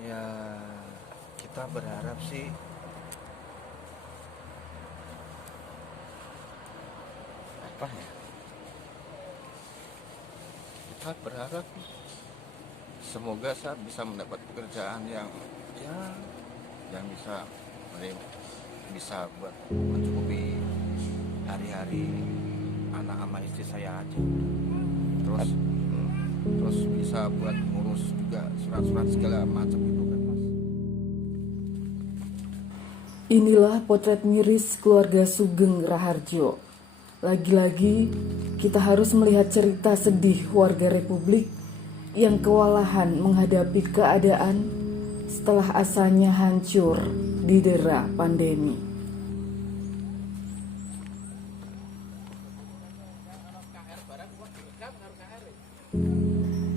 Ya, kita berharap sih apa ya? Kita berharap semoga saya bisa mendapat pekerjaan yang ya yang bisa buat mencukupi hari-hari anak sama istri saya aja. Terus bisa buat ngurus juga surat-surat segala macam itu kan, Mas. Inilah potret miris keluarga Sugeng Raharjo. Lagi-lagi kita harus melihat cerita sedih warga Republik yang kewalahan menghadapi keadaan setelah asanya hancur didera pandemi.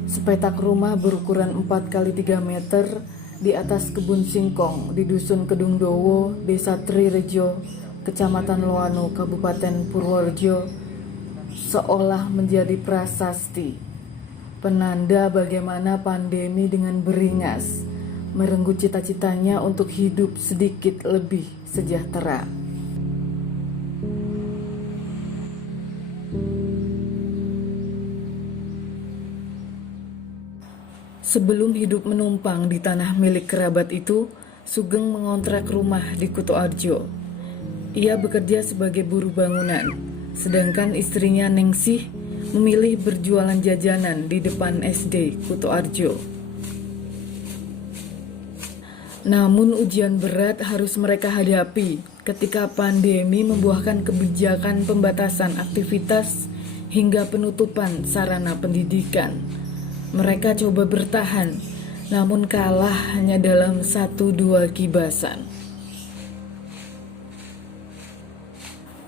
Sepetak rumah berukuran 4x3 meter di atas kebun singkong di Dusun Kedung Dowo, Desa Trirejo, Kecamatan Loano, Kabupaten Purworejo, seolah menjadi prasasti, penanda bagaimana pandemi dengan beringas merenggut cita-citanya untuk hidup sedikit lebih sejahtera. Sebelum hidup menumpang di tanah milik kerabat itu, Sugeng mengontrak rumah di Kutoarjo. Ia bekerja sebagai buruh bangunan, sedangkan istrinya Ningsih memilih berjualan jajanan di depan SD Kutoarjo. Namun ujian berat harus mereka hadapi ketika pandemi membuahkan kebijakan pembatasan aktivitas hingga penutupan sarana pendidikan. Mereka coba bertahan, namun kalah hanya dalam 1-2 kibasan.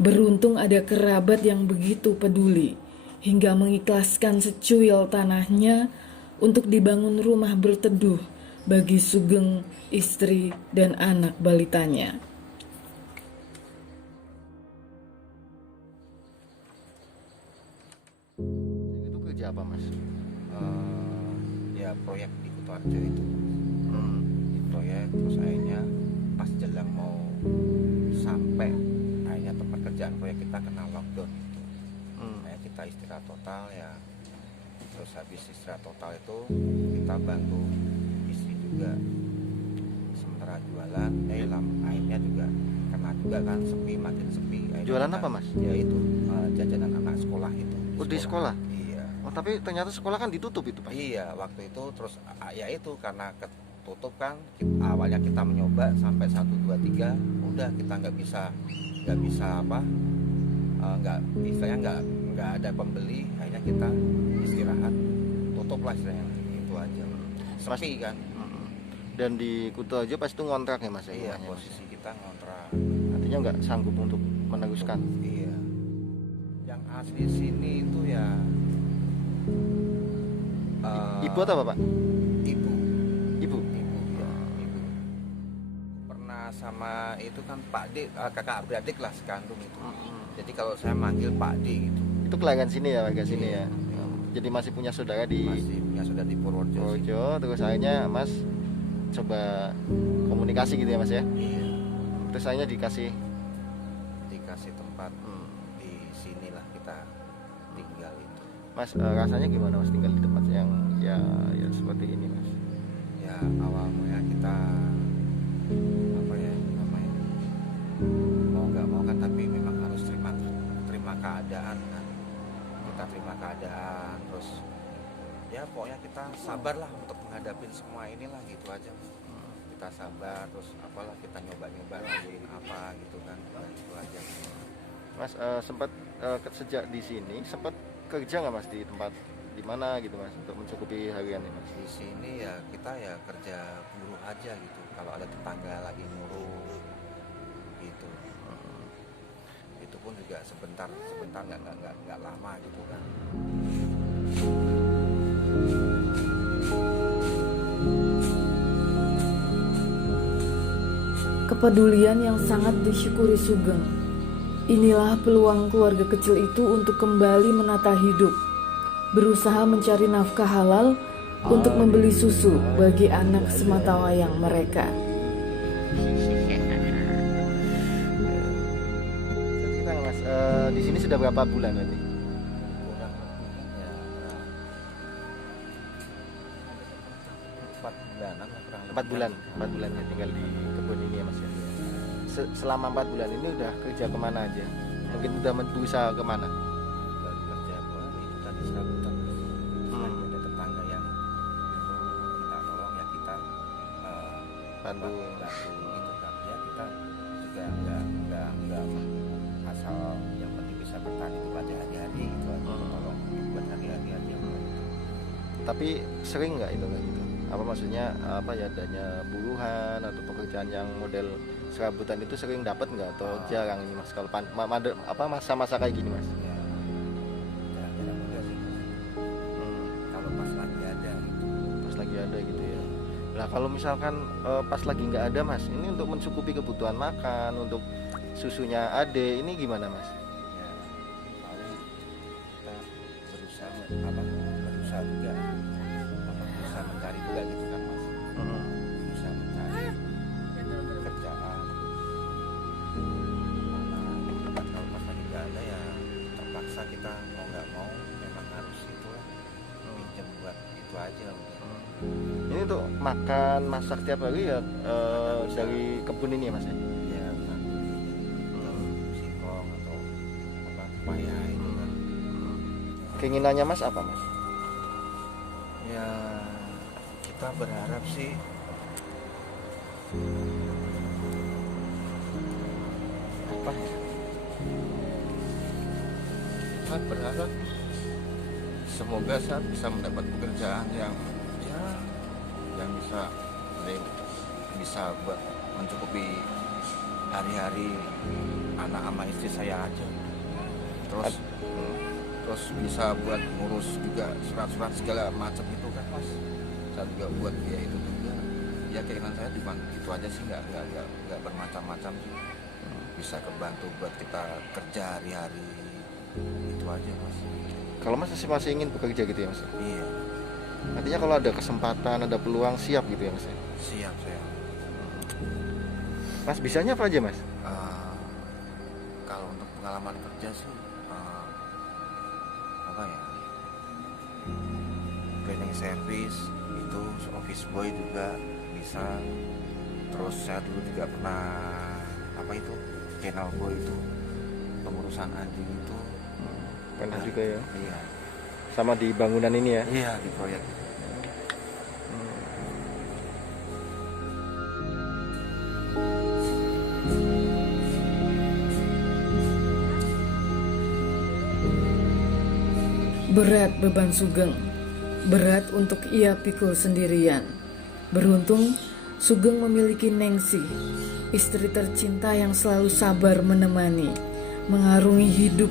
Beruntung ada kerabat yang begitu peduli, hingga mengikhlaskan secuil tanahnya untuk dibangun rumah berteduh bagi Sugeng, istri, dan anak balitanya. Itu kerja apa, Mas? Ya proyek di Kutoarjo itu. Di proyek terus akhirnya pas jelang mau sampai akhirnya tempat kerjaan proyek kita kena lockdown gitu. Kayak kita istirahat total ya. Terus habis istirahat total itu kita bantu istri juga sementara jualan. Akhirnya juga kena juga kan, sepi, makin sepi. Akhirnya Jualan kita, apa, Mas? Ya itu jajanan anak sekolah itu. Oh, di sekolah? Iya. Oh, tapi ternyata sekolah kan ditutup itu, Pak. Iya, waktu itu terus ya itu karena ketutup kan. Awalnya kita mencoba sampai 1 2 3, udah kita nggak bisa apa? Nggak istilahnya nggak ada pembeli, akhirnya kita istirahat, tutup lah istilahnya, itu aja. Sepi kan. Dan di Kuto aja pas itu ngontrak ya, Mas? Iya, Rumahnya, Mas? posisi kita ngontrak. Artinya nggak sanggup untuk meneruskan. Iya. Yang asli sini itu ya Ibu atau apa, Pak? ibu. Ibu. Ya, ibu. Pernah sama itu kan Pak D, kakak beradik lah sekandung itu. Jadi kalau saya manggil Pak D gitu. Itu kelahiran sini ya, warga sini Iya. ya. Jadi masih punya saudara di Masih punya saudara di Purworejo. Purworejo, terus akhirnya Mas coba komunikasi gitu ya, Mas ya. Iya, Terus akhirnya dikasih dikasih tempat di sinilah kita tinggal itu. Mas, rasanya gimana, Mas, tinggal di tempat yang ya seperti ini, Mas? Ya awalnya kita apa ya namanya, mau nggak mau kan, tapi memang harus terima keadaan kan. Kita terima keadaan, terus ya pokoknya kita sabarlah untuk menghadapi semua inilah, gitu aja. Kita sabar, terus apalah kita nyoba lagi apa gitu kan, gitu aja. Mas, sempat sejak di sini sempat kerja nggak, Mas, di tempat di mana gitu, Mas, untuk mencukupi harian ini, Mas? Di sini ya kita ya kerja buruh aja gitu, kalau ada tetangga lagi nyuruh gitu. Itu pun juga sebentar nggak lama gitu kan. Kepedulian yang sangat disyukuri Sugeng. Inilah peluang keluarga kecil itu untuk kembali menata hidup, berusaha mencari nafkah halal untuk membeli susu bagi anak sematawayang mereka. Cerita nggak, Mas, di sini sudah berapa bulan berarti? kurang lebih ya 4 bulanan lah, kurang lebih. 4 bulan ya tinggal di kebun ini ya Mas ya. Selama 4 bulan ini udah kerja kemana aja? Mungkin udah berusaha kemana? Baru kerja gua itu tadi serabutan. Lagi ada tetangga yang nyuruh kita tolong ya kita Bantu. gitu kan ya, kita juga nggak asal yang penting bisa bertani itu aja hari-hari gitu aja, tolong buat hari-hari aja. Tapi sering nggak itu kayak gitu? Apa maksudnya apa ya, adanya buruhan atau pekerjaan yang model serabutan itu sering dapat nggak atau jarang ini Mas kalau apa masa-masa kayak gini Mas? Ya jarang-jarang juga sih kalau pas lagi ada gitu. Pas lagi ada gitu ya. Nah kalau misalkan pas lagi nggak ada Mas, ini untuk mencukupi kebutuhan makan, untuk susunya ade, ini gimana Mas? Ya paling kita berusaha juga berusaha mencari juga gitu kan Mas, berusaha mencari kerjaan mana kalau pas lagi nggak ada ya terpaksa kita mau nggak mau memang harus itu lah, pinjam buat itu aja udah. Ini untuk makan masak tiap hari ya dari kebun ini ya Mas ya? Ya bukan singkong atau apa paya itu kan. Keinginannya Mas apa Mas? Ya kita berharap sih apa ya, kita berharap semoga saya bisa mendapat pekerjaan yang ya yang bisa buat mencukupi hari-hari anak sama istri saya aja, terus bisa buat ngurus juga surat-surat segala macam itu kan Mas, saya juga buat biaya itu juga. Ya keinginan saya cuma itu aja sih, nggak bermacam-macam sih, bisa kebantu buat kita kerja hari-hari itu aja Mas. Kalau Mas masih ingin bekerja gitu ya Mas? Iya Artinya kalau ada kesempatan, ada peluang, siap gitu ya Mas? siap saya. Mas bisanya apa aja Mas? Kalau untuk pengalaman kerja sih apa ya, cleaning service itu, office boy juga bisa. Terus saya dulu juga pernah apa itu channel boy itu, pengurusan anjing itu Pernah juga ya? iya Sama di bangunan ini ya? iya di proyek. Berat beban Sugeng, berat untuk ia pikul sendirian. Beruntung Sugeng memiliki Nengsi, istri tercinta yang selalu sabar menemani, mengarungi hidup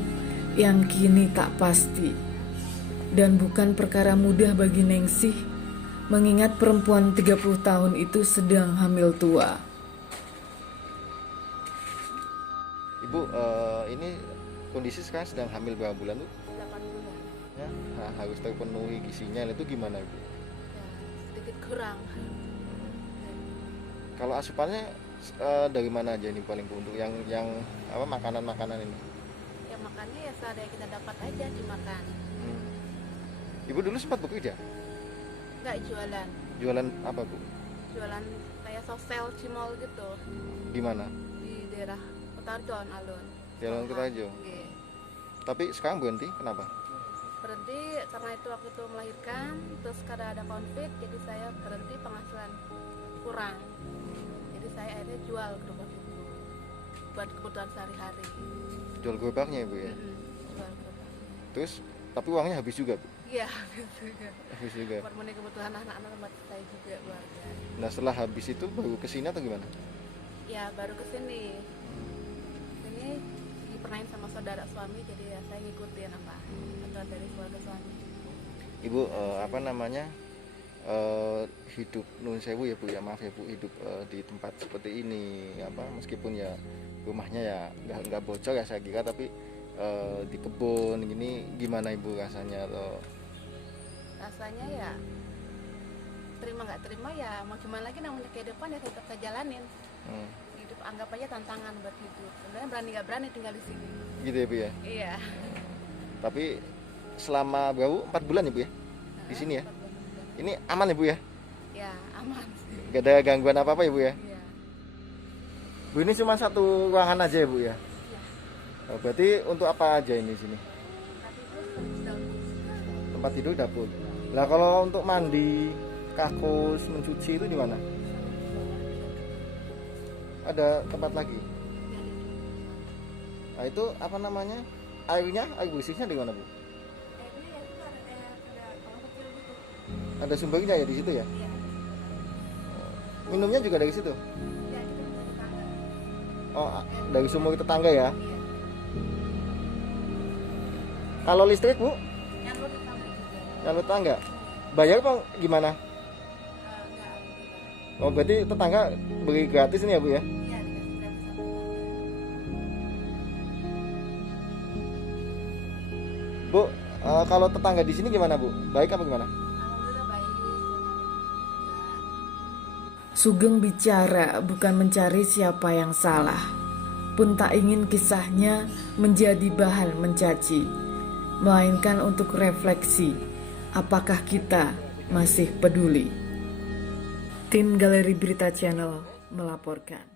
yang kini tak pasti. Dan bukan perkara mudah bagi Nengsi, mengingat perempuan 30 tahun itu sedang hamil tua. Ibu, ini kondisi sekarang sedang hamil berapa bulan tuh? 8 bulan Ya, harus terpenuhi gizinya, itu gimana Ibu? ya, sedikit kurang. Kalau asupannya dari mana aja nih paling Bu untuk yang apa makanan-makanan ini? Ya makannya ya seadanya kita dapat aja dimakan. Ibu dulu sempat bekerja? Nggak jualan, Jualan apa Bu? jualan kayak sosel cimol gitu Di mana? di daerah Kutarjo alun. Jalan Kutarjo. Oke. Tapi sekarang berhenti, kenapa? Berhenti karena itu waktu itu melahirkan, terus karena ada konflik, jadi saya berhenti, penghasilan kurang. Jadi saya akhirnya jual gerobak itu buat kebutuhan sehari-hari. Jual gerobaknya Ibu ya? Jual gerobak. Terus, tapi uangnya habis juga Bu? Iya, gitu. Habis juga. Buat memenuhi kebutuhan anak-anak tempat saya juga keluarga. Nah setelah habis itu baru kesini atau gimana? Ya baru kesini. Ini dipernain sama saudara suami, jadi ya saya ngikutin apa aturan dari keluarga suami. Ibu apa namanya hidup nun sewu ya Bu ya, maaf ya Bu, hidup di tempat seperti ini apa meskipun ya rumahnya ya nggak bocor ya saya kira, tapi di kebun gini gimana Ibu rasanya atau Rasanya ya terima nggak terima ya mau gimana lagi, namanya kehidupan ya tetap saya jalanin. Hidup anggap aja tantangan buat hidup. Sebenarnya berani nggak berani tinggal di sini. Gitu ya Bu ya. Iya. Tapi selama berapa 4 bulan ya Bu ya di sini ya. Ini aman ya Bu ya? Ya aman. Gak ada gangguan apa-apa ya Bu ya? Iya. Bu, ini cuma satu ruangan aja ya Bu ya? Oh, berarti untuk apa aja ini sini? Tempat tidur, dapur. Nah kalau untuk mandi, kakus, mencuci itu di mana? Ada tempat lagi? Nah itu apa namanya? Airnya, air bersihnya di mana Bu? Ada sumbernya ya di situ ya? Minumnya juga dari situ? Oh, dari sumur tetangga ya? Kalau listrik Bu? Yang tetangga? Bayar apa gimana? Oh berarti tetangga beri gratis ini ya Bu ya? Bu, kalau tetangga di sini gimana Bu? Baik apa gimana? Alhamdulillah baik. Sugeng bicara bukan mencari siapa yang salah, pun tak ingin kisahnya menjadi bahan mencaci, melainkan untuk refleksi, apakah kita masih peduli. Tim Galeri Berita Channel melaporkan.